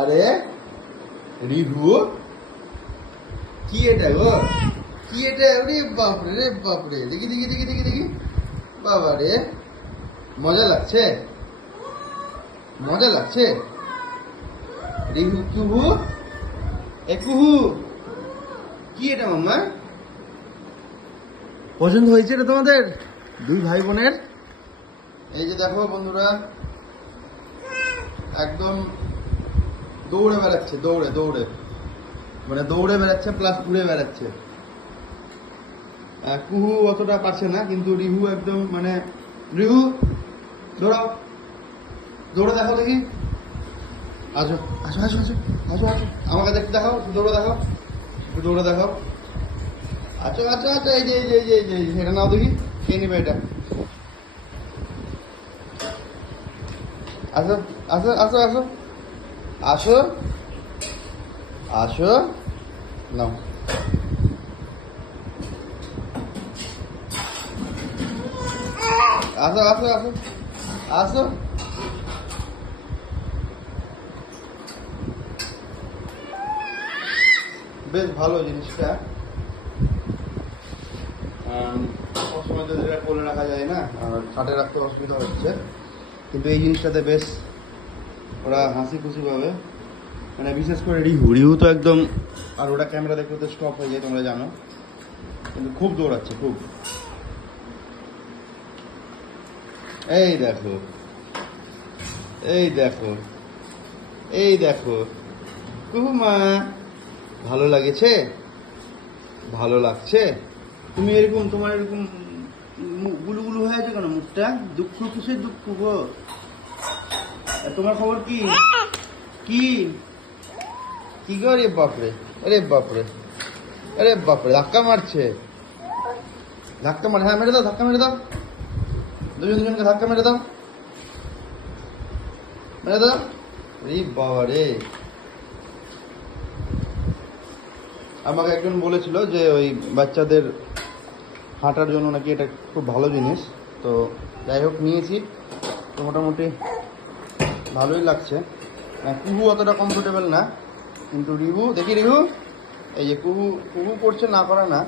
আরে, রিভু, কি এটা গো? কি এটা? রে বাপরে রে বাপরে। দেখি দেখি দেখি দেখি দেখি। বাবা রে, মজা লাগছে? মজা লাগছে? রিভু, কুহু? এ কুহু, কি এটা মাম্মা? পছন্দ হয়েছে এটা তোমাদের? দুই ভাই বোনের? এই যে দেখো বন্ধুরা, একদম দৌড়ে বেড়াচ্ছে দৌড়ে দৌড়ে। মানে দৌড়ে বেড়াচ্ছে প্লাস উড়ে বেড়াচ্ছে। কুহু অতটা পারছে না কিন্তু রিহু একদম মানে রিহু দৌড়াও। দৌড়ে দেখো দেখি। আসো আসো আসো আসো আসো আসো। আমাকে দেখতে দেখাও দৌড়ে দেখাও দৌড়ে দেখাও। আচ্ছা আচ্ছা আচ্ছা এই যে এই যে এই যে, এই যে এটা নাও দেখি খেয়ে নিবে এটা। আসো আসো আসো আসো। আসো। আসো। নাও। আসো আসো আসো। আসো। বেশ ভালো জিনিসটা। সবসময় যদি এটা কোলে রাখা যায় না, আর খাটে রাখতে অসুবিধা হচ্ছে। কিন্তু এই জিনিসটাতে বেশ ওরা হাসি খুশি পাবে। মানে বিশেষ করে রিহু। রিহু তো একদম, আর ওটা ক্যামেরা দেখলে তো স্টপ হয়ে যায়, তোমরা জানো। কিন্তু খুব দৌড়াচ্ছে, খুব। এই দেখো। এই দেখো। এই দেখো। কুহুমা, ভালো লাগেছে? ভালো লাগছে? তুমি এরকম, তোমার এরকম মু- গুলু গুলু হয়ে আছে কেন মুখটা? দুঃখ কিসের দুঃখ, গো। তোমার খবর কি? কি? কি গো রে বাপরে? আরে বাপরে। আরে বাপরে ধাক্কা মারছে। ধাক্কা মারে হ্যাঁ মেরে দাও ধাক্কা মেরে দাও। দুজন দুজনকে ধাক্কা মেরে দাও। মেরে দাও। রে বাবা রে আমাকে একজন বলেছিল যে ওই বাচ্চাদের হাঁটার জন্য নাকি এটা খুব ভালো জিনিস। তো যাই হোক নিয়েছি। তো মোটামুটি ভালোই লাগছে। আহ, কুহু অতটা কমফোর্টেবল না কিন্তু রিহু দেখি রিহু? এই যে কুহু কুহু করছে না করা না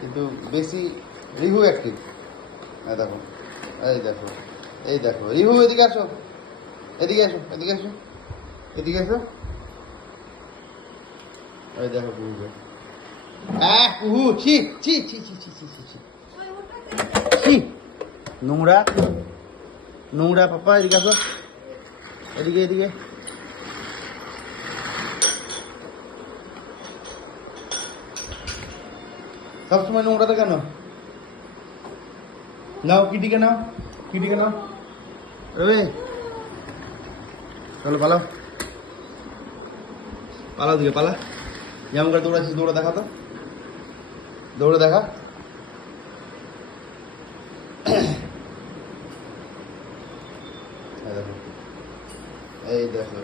কিন্তু বেশি রিহু অ্যাক্টিভ এই দেখো এই দেখো এই দেখো। রিহু এদিকে আসো এদিকে আসো এদিকে আসো এদিকে আসো। এই দেখো কুহুকে। আহ কুহু ছি। ছি নোংরা। নোংরা পাপা এদিকে আসো এদিকে এদিকে সবসময় নোংরাতে কেন নাও কিটিকে নাও কিটিকে নাও রবে চলো পালাও পালাও দিকে পালা যেমন করে দৌড়াচ্ছিস দৌড়ে দেখা তো দৌড়ে দেখা এই দেখো এই দেখো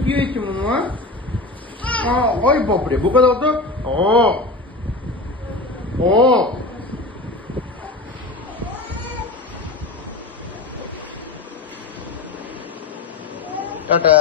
কি হয়েছে ওই বাপরে বুকে দাও তো ও ও টাটা